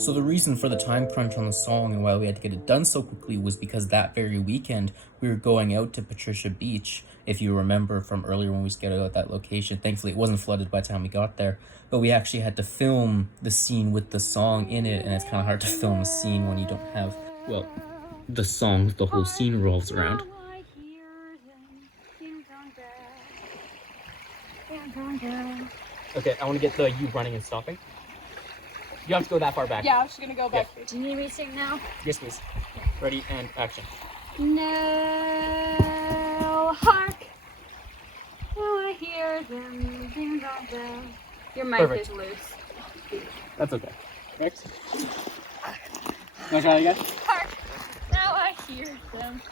So the reason for the time crunch on the song and why we had to get it done so quickly was because that very weekend we were going out to Patricia Beach, if you remember from earlier when we scouted out that location. Thankfully it wasn't flooded by the time we got there, but we actually had to film the scene with the song in it, and it's kind of hard to film a scene when you don't have, well, the song the whole scene revolves around. Okay, I want to get the you running and stopping. You have to go that far back. Yeah, I'm just gonna go back. Do you need me to sing now? Yes, please. Ready and action. No, hark! Now I hear them ding dong bell. Your mic Perfect. is loose. That's okay. Next. Let's try again. Hark! Now I hear them.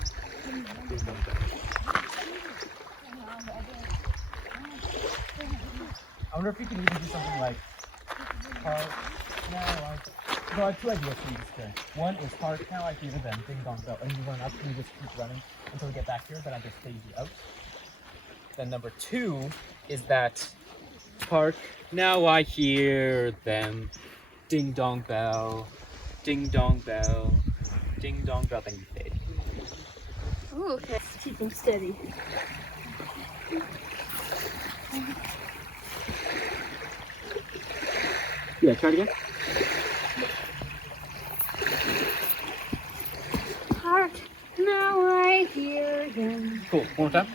I wonder if you can even do something like hark now I. No, I have two ideas for you to spin. One is hark now I hear them ding dong bell, and you run up and you just keep running until we get back here. Then I just phase you out. Then number two is that hark now I hear them ding dong bell, ding dong bell, ding dong bell. Then you fade. Ooh, okay. Keep them steady. Yeah, try it again. Hark! Now I hear them. Cool. One more time.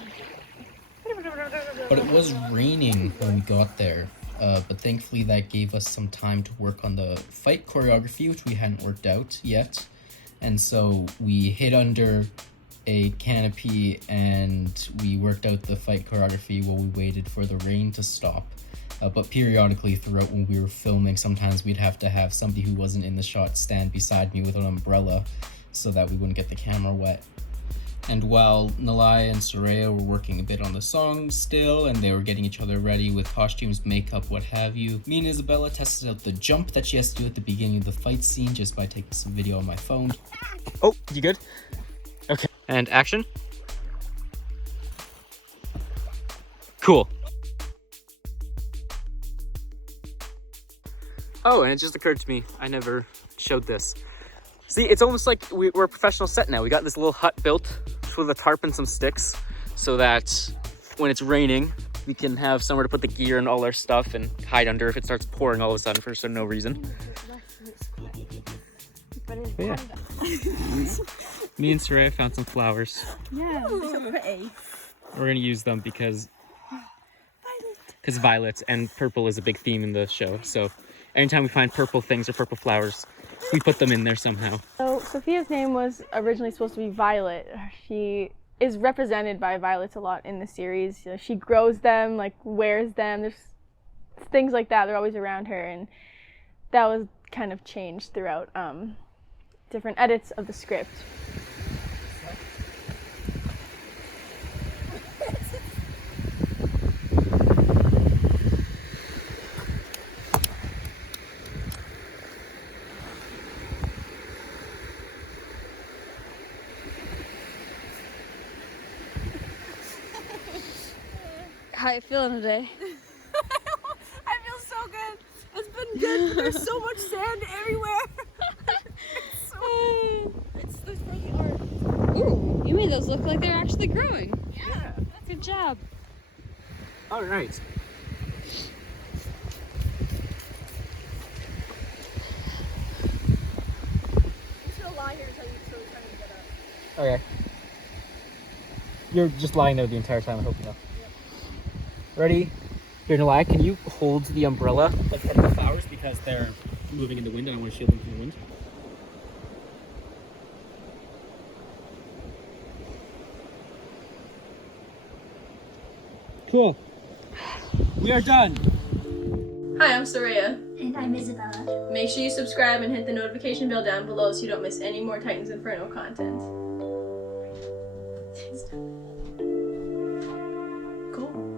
But it was raining when we got there, but thankfully that gave us some time to work on the fight choreography, which we hadn't worked out yet. And so we hid under a canopy and we worked out the fight choreography while we waited for the rain to stop. But periodically throughout when we were filming, sometimes we'd have to have somebody who wasn't in the shot stand beside me with an umbrella so that we wouldn't get the camera wet. And while Nalai and Soraya were working a bit on the song still, and they were getting each other ready with costumes, makeup, what have you, me and Isabella tested out the jump that she has to do at the beginning of the fight scene just by taking some video on my phone. Oh, you good? Okay. And action. Cool. Oh, and it just occurred to me, I never showed this. See, it's almost like we're a professional set now. We got this little hut built with a tarp and some sticks so that when it's raining, we can have somewhere to put the gear and all our stuff and hide under if it starts pouring all of a sudden for no reason. But yeah. Me and Soraya found some flowers. Yeah, so pretty. We're gonna use them because violets and purple is a big theme in the show. So anytime we find purple things or purple flowers, we put them in there somehow. So Sophia's name was originally supposed to be Violet. She is represented by violets a lot in the series. You know, she grows them, like wears them. There's things like that. They're always around her, and that was kind of changed throughout different edits of the script. How you feeling today? I feel so good. It's been good, but there's so much sand everywhere. There's really art. Ooh, you made those look like they're actually growing. Yeah. Good job. All right. I'm just gonna lie here until you're trying to get up. Okay. You're just lying there the entire time, I hope you know. Yep. Ready? Here, Nalai, can you hold the umbrella that's part of the flowers because they're moving in the wind and I want to shield them from the wind? Cool. We are done. Hi, I'm Soraya. And I'm Isabella. Make sure you subscribe and hit the notification bell down below so you don't miss any more Titans Inferno content. Cool.